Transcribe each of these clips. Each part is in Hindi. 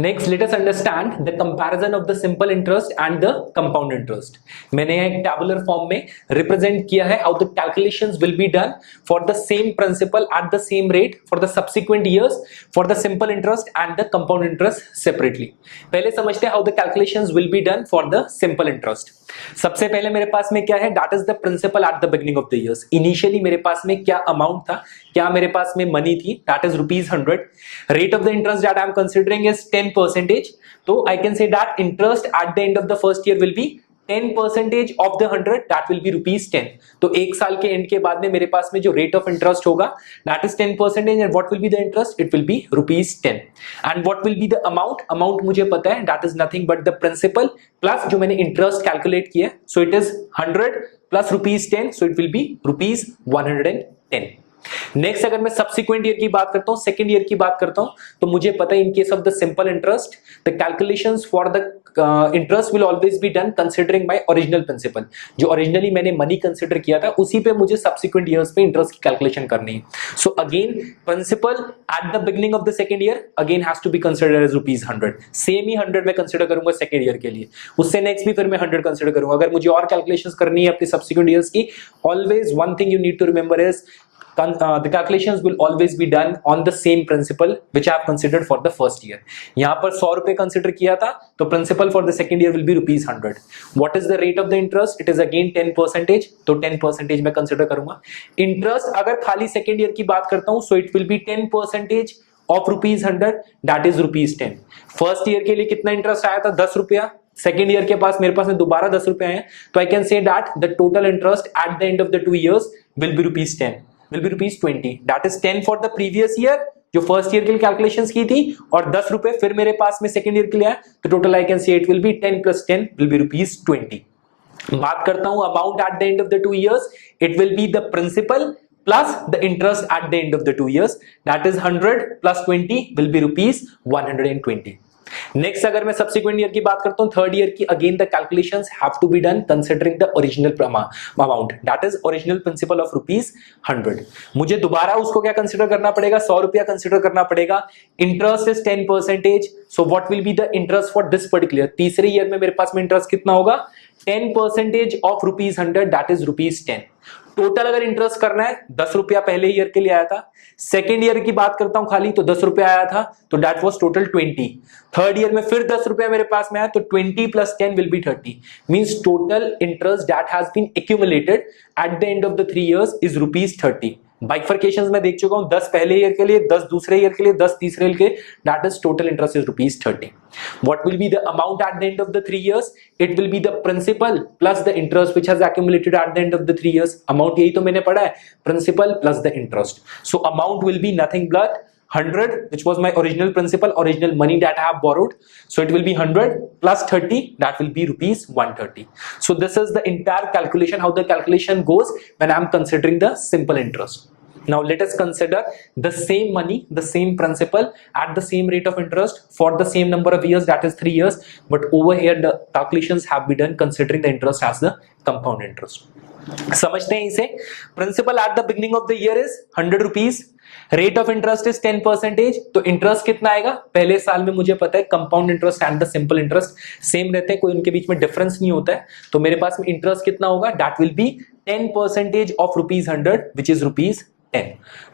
Next let us understand the comparison of the simple interest and the compound interest. मैंने एक टैबुलर फॉर्म में रिप्रेजेंट किया है how the calculations will be done for the same principal at the same rate for the subsequent years for the simple interest and the compound interest separately. पहले समझते हैं how the calculations will be done for the simple interest. सबसे पहले मेरे पास में क्या है, that is the principal at the beginning of the years. Initially मेरे पास में क्या अमाउंट था, क्या मेरे पास में मनी थी, that is ₹100। Rate of the interest that I am considering is 10%। तो आई can say that interest at the end of the first year will be 10% of the 100, that will be ₹10। तो एक साल के एंड के बाद में मेरे पास में जो रेट ऑफ इंटरेस्ट होगा that is 10%, and what will be the interest, it will be ₹10। And what will be the amount, amount मुझे पता है that is nothing but the principal plus जो मैंने इंटरेस्ट कैलकुलेट किया, so it is 100 plus ₹10, so it will be ₹110। Next अगर मैं सब्सिक्वेंट ईयर की बात करता हूं, सेकंड ईयर की बात करता हूं, तो मुझे पता है in case of the simple interest the calculations for the interest will always be done considering my original principal. जो ओरिजिनली मैंने मनी कंसीडर किया था उसी पे मुझे सब्सिक्वेंट ईयर्स पे इंटरेस्ट की कैलकुलेशन करनी है। So again principal at the beginning of the second year again has to be considered as ₹100। Same ही 100 में कंसीडर करूंगा सेकंड ईयर के लिए, उससे नेक्स्ट भी फिर मैं 100 कंसीडर करूंगा। अगर मुझे और कैलकुलेशंस करनी है अपने सब्सिक्वेंट ईयर्स की, always one thing you need to remember is the calculations will always be done on the same principle which I have considered for the first year. यहाँ पर 100 रुपए कंसिडर किया था, तो principal for the second year will be ₹100. What is the rate of the interest? It is again 10%, तो 10% मैं कंसिडर करूंगा। इंटरेस्ट अगर खाली सेकेंड ईयर की बात करता हूं, so it will be 10% of ₹100, that is ₹10। First year के लिए कितना इंटरेस्ट आया था, ₹10। सेकेंड ईयर के पास मेरे पास में दोबारा ₹10 आए हैं, तो आई can say that the total interest at the end of the 2 years will be ₹10, will be ₹20। that is 10 for the previous year जो फर्स्ट ईयर के लिए कैलकुलेशंस की थी, और ₹10 फिर मेरे पास में सेकंड ईयर के लिए आया, तो total I can say it will be 10 plus 10 will be ₹20। बात करता हूं amount at the end of the 2 years, it will be the principal plus the interest at the end of the 2 years, that is 100 plus 20 will be ₹120। Next अगर मैं सब्सिक्वेंट ईयर की बात करता हूं, थर्ड ईयर की, again the calculations have to be done considering the original amount, that is original principal of ₹100। मुझे दोबारा उसको क्या कंसीडर करना पड़ेगा, ₹100 कंसीडर करना पड़ेगा। Interest is 10%, so what will be the interest for this particular, तीसरे ईयर में मेरे पास में इंटरेस्ट कितना होगा, 10% ऑफ ₹100, दैट इज ₹10। टोटल अगर इंटरेस्ट करना है, ₹10 पहले ईयर के लिए आया था, सेकेंड ईयर की बात करता हूं खाली, तो ₹10 आया था, तो that was total 20। Third year में फिर ₹10 मेरे पास में आया, तो 20 plus 10 will be 30, means total interest that has been accumulated at the end of the 3 years is ₹30। Bifurcations में देख चुका हूं, 10 पहले ईयर के लिए, 10 दूसरे ईयर के लिए, 10 तीसरे ईयर के, that is total interest is ₹30। What will be the amount at the end of the 3 years, it will be the principal plus the interest which has accumulated at the end of the 3 years। Amount यही तो मैंने पढ़ा है, principal plus the interest. So amount will be nothing but 100, which was my original principal, original money that I have borrowed, so it will be 100 plus 30, that will be ₹130। so this is the entire calculation, how the calculation goes when I am considering the simple interest। Now let us consider the same money, the same principal at the same rate of interest for the same number of years, that is 3 years, but over here the calculations have been done considering the interest as the compound interest। समझते हैं इसे। Principal at the beginning of the year is ₹100, rate of interest is 10%, तो इंटरेस्ट कितना आएगा, पहले साल में मुझे पता है compound interest and the simple interest same रहते हैं, कोई उनके बीच में डिफरेंस नहीं होता है, तो मेरे पास में इंटरेस्ट कितना होगा, that will be 10% of ₹100 which is ₹10।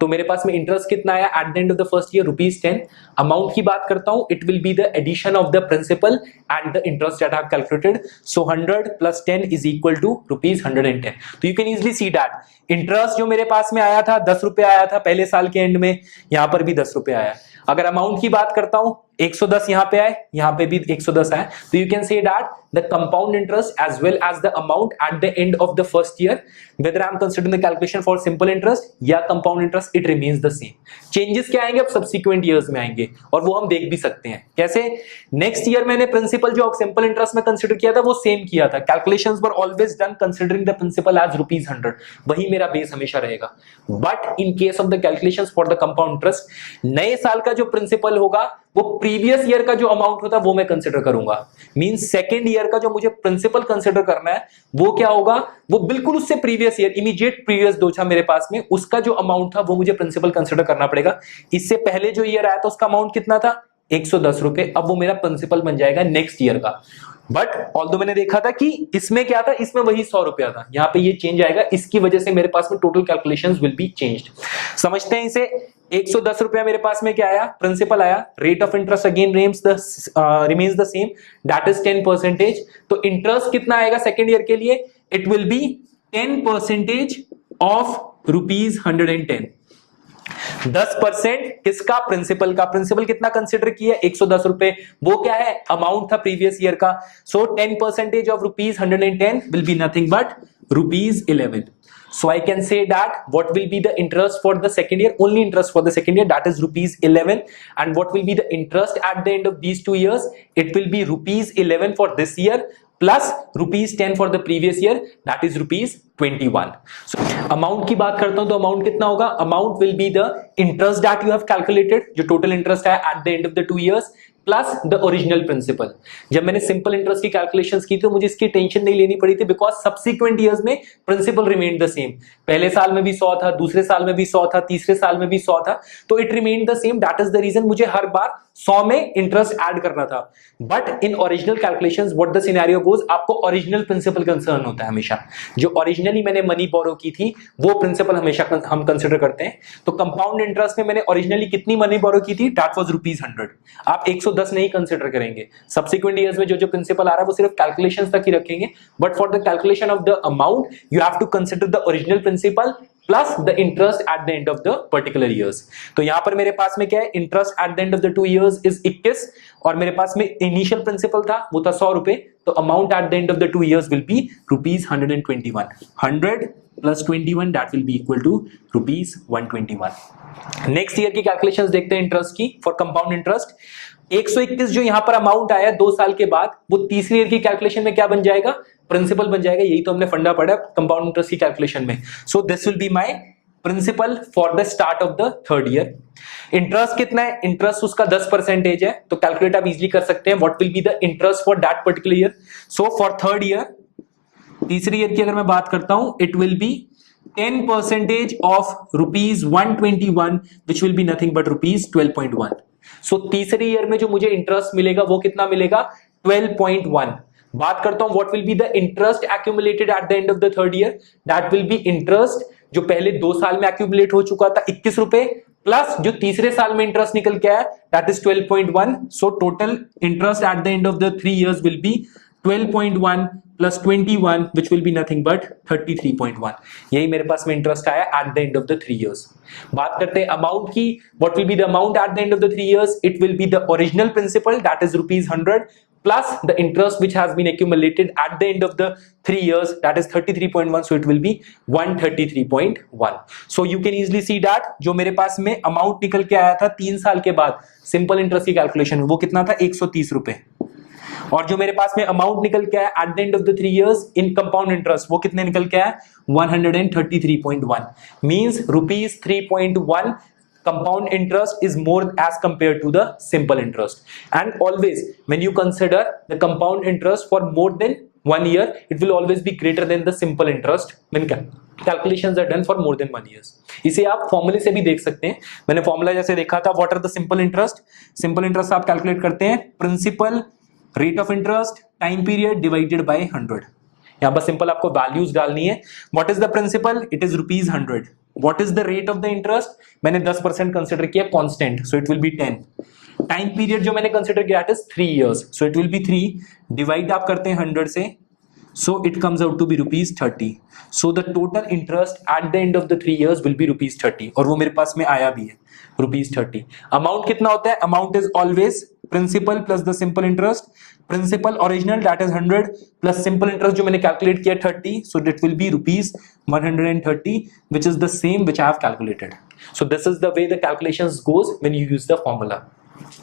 तो मेरे पास में इंटरेस्ट कितना आया at the end of the first year, ₹10। Amount की बात करता हूं, it will be the addition of the principal and the interest that I have calculated, so 100 plus 10 is equal to ₹110। तो you can easily see that interest जो मेरे पास में आया था, ₹10 आया था पहले साल के एंड में, यहां पर भी ₹10 आया। अगर अमाउंट की बात करता हूं, 110 यहां पे आए, यहां पे भी 110 आए, तो you can say that the compound interest as well as the amount at the end of the first year, whether I am considering the calculation for simple interest या compound interest, it remains the same. Changes क्या आएंगे अब सब्सिक्वेंट ईयर्स में आएंगे, और वो हम देख भी सकते हैं कैसे। नेक्स्ट ईयर मैंने प्रिंसिपल जो सिंपल इंटरेस्ट में कंसीडर किया था वो सेम किया था, calculations were always done considering the principal as ₹100, वही मेरा बेस हमेशा रहेगा। But in case of the calculations for the compound interest, नए साल का जो प्रिंसिपल होगा वो प्रीवियस ईयर का जो अमाउंट होता है वो मैं कंसीडर करूंगा। मींस सेकंड ईयर का जो मुझे प्रिंसिपल कंसीडर करना है वो क्या होगा, वो बिल्कुल उससे प्रीवियस ईयर, इमीडिएट प्रीवियस दो था मेरे पास में, उसका जो अमाउंट था वो मुझे प्रिंसिपल कंसीडर करना पड़ेगा। इससे पहले जो ईयर आया था उसका अमाउंट कितना था, 110 रुपए, अब वो मेरा प्रिंसिपल बन जाएगा नेक्स्ट ईयर का। बट ऑल्दो मैंने देखा था कि इसमें क्या था, इसमें वही 100 रुपया था, यहाँ पे ये चेंज आएगा, इसकी वजह से मेरे पास में total calculations will be changed. समझते हैं इसे। 110 रुपया मेरे पास में क्या आया, प्रिंसिपल आया, rate of interest again remains the same, that is 10%। तो इंटरेस्ट कितना आएगा सेकेंड ईयर के लिए, इट विल बी 10% ऑफ ₹110। 10% किसका, प्रिंसिपल का। प्रिंसिपल कितना कंसिडर किया, 110 रुपए, वो क्या है, अमाउंट था प्रीवियस ईयर का। सो 10% of ₹110 will be nothing but ₹11। So I can say that what will be the interest for the second year, only interest for the second year, that is ₹11. And what will be the interest at the end of these 2 years, it will be ₹11 for this year plus ₹10 for the previous year, that is ₹21. So amount की बात करता हूं तो amount कितना होगा, amount will be the interest that you have calculated, जो total interest है at the end of the 2 years plus the original principal. जब मैंने सिंपल इंटरेस्ट की कैलकुलेशंस की तो मुझे इसकी टेंशन नहीं लेनी पड़ी थी, बिकॉज सब्सिक्वेंट ईयर्स में प्रिंसिपल रिमेन द सेम। पहले साल में भी 100 था, दूसरे साल में भी 100 था, तीसरे साल में भी 100 था, तो it remain the same. That is the reason मुझे हर बार 100 में इंटरेस्ट ऐड करना था। But in original calculations what the scenario goes, आपको ओरिजिनल प्रिंसिपल कंसर्न होता है हमेशा। जो ओरिजिनली मैंने मनी बोरो की थी वो प्रिंसिपल हमेशा हम कंसिडर करते हैं। तो कंपाउंड इंटरेस्ट में मैंने ओरिजिनली कितनी मनी बोरो की थी, दैट वाज ₹100। आप 110 नहीं कंसिडर करेंगे। सब्सिक्वेंट ईयर्स में जो प्रिंसिपल आ रहा है वो सिर्फ कैलकुलेशंस तक ही रखेंगे, but for the calculation of the amount you have to consider the original principal plus the interest at the end of the particular years. तो यहां पर मेरे पास में क्या है, interest at the end of the 2 years is 21, और मेरे पास में इनिशियल प्रिंसिपल था वो था 100 रुपए। तो amount at the end of the 2 years will be ₹121। 100 plus 21 that will be equal to ₹121। Next year की कैलकुलेशंस देखते हैं इंटरेस्ट की फॉर कंपाउंड इंटरेस्ट। 121 जो यहां पर अमाउंट आया 2 साल के बाद, वो तीसरी ईयर की कैलकुलेशन में क्या बन जाएगा, प्रिंसिपल बन जाएगा। यही तो हमने फंडा पढ़ा कंपाउंड इंटरेस्ट की कैलकुलेशन में। So this will be my principal for the start of the third year. Interest कितना है, इंटरेस्ट उसका 10% है, तो कैलकुलेट आप इजीली कर सकते हैं what will be the interest for that particular year. So for third year, तीसरी ईयर की अगर मैं बात करता हूं, it will be 10% of ₹121 which will be nothing but ₹12.1। सो तीसरे ईयर में जो मुझे इंटरेस्ट मिलेगा वो कितना मिलेगा, 12.1। बात करता हूं what will be the interest accumulated at the end of the third year, that will B interest जो पहले 2 साल में एक्यूमुलेट हो चुका था 21 रुपए, प्लस जो तीसरे साल में इंटरेस्ट निकल के आया that is 12.1। So total interest at the end of the 3 years will B 12.1 plus 21 which will be nothing but 33.1। यही मेरे पास में इंटरेस्ट आया at the end of the 3 years। बात करते हैं अमाउंट की, what will be the amount at the end of the 3 years, it will be the original principal that is ₹100 plus the interest which has been accumulated at the end of the 3 years that is 33.1, so it will be 133.1। so you can easily see that जो मेरे पास में अमाउंट निकल के आया था 3 साल के बाद सिंपल इंटरेस्ट की कैलकुलेशन में, वो कितना था, 130 रुपए। और जो मेरे पास में अमाउंट निकल के आया at the end of the 3 years in compound interest, वो कितने निकल के आया, 133.1। Means ₹3.1 compound interest is more as compared to the simple interest, and always when you consider the compound interest for more than 1 year it will always be greater than the simple interest when calculations are done for more than 1 years। इसे आप फॉर्मूले से भी देख सकते हैं। मैंने फॉर्मूला जैसे देखा था, what are the simple interest. Simple interest आप कैलकुलेट करते हैं principal rate of interest time period divided by 100। यहां पर सिंपल आपको वैल्यूज डालनी है। What is the principal, it is ₹100। What is the rate of the interest, मैंने 10% कंसिडर किया constant, so it will be 10। Time period जो मैंने कंसिडर किया it is 3 years, so it will be 3 divide आप करते हैं 100 से, so it comes out to be ₹30। So the total interest at the end of the 3 years will be ₹30, और वो मेरे पास में आया भी है ₹30। अमाउंट कितना होता है, amount is always principal plus the simple interest. Principal original that is 100 plus simple interest जो मैंने कैलकुलेट किया 30, so it will be ₹130 which is the same which I have calculated। so this is the way the calculations goes when you use the formula।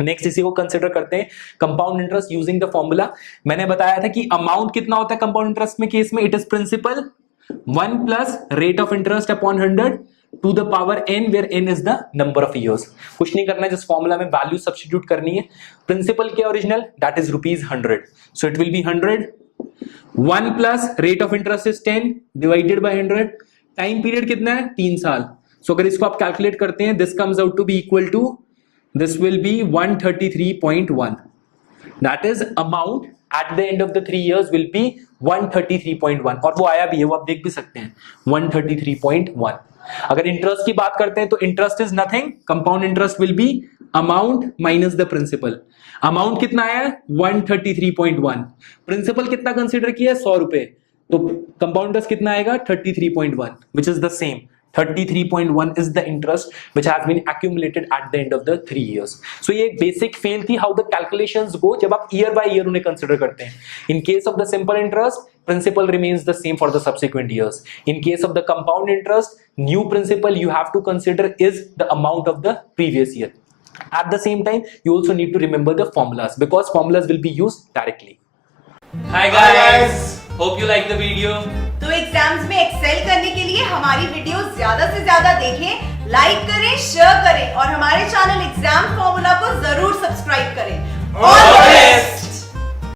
Next इसी को कंसिडर करते हैं compound interest using the formula. मैंने बताया था कि अमाउंट कितना होता है कंपाउंड इंटरेस्ट में केस में, it is principal 1 plus rate of interest upon 100 to the power n where n is the number of years। कुछ नहीं करना है, जिस फॉर्मूला में वैल्यू सब्स्टिट्यूट करनी है। प्रिंसिपल क्या original, that is ₹100, so it will B 100। 1 plus rate of interest is 10 divided by 100। Time period कितना है, 3 साल। सो अगर इसको आप कैलकुलेट करते हैं, this comes out to be equal to this will be 133.1. That is amount at the end of the 3 years will be 133.1 और वो आया भी है, वो आप देख भी सकते हैं 133.1. अगर इंटरेस्ट की बात करते हैं तो interest is nothing, compound interest will be amount minus the principal. Amount कितना आया है 133.1. प्रिंसिपल कितना कंसीडर किया है 100 रुपए, तो कंपाउंड इंटरेस्ट कितना आएगा 33.1, which is the same. 33.1 is the interest which has been accumulated at the end of the 3 years. So ये एक basic fail थी how the calculations go जब आप year by year उन्हें consider करते हैं. In case of the simple interest, principal remains the same for the subsequent years. In case of the compound interest, new principal you have to consider is the amount of the previous year. At the same time, you also need to remember the formulas because formulas will be used directly. Hi guys, hope you like the video. तो एग्जाम्स में एक्सेल करने के लिए हमारी वीडियो ज्यादा से ज्यादा देखें, लाइक करें, शेयर करें और हमारे चैनल एग्जाम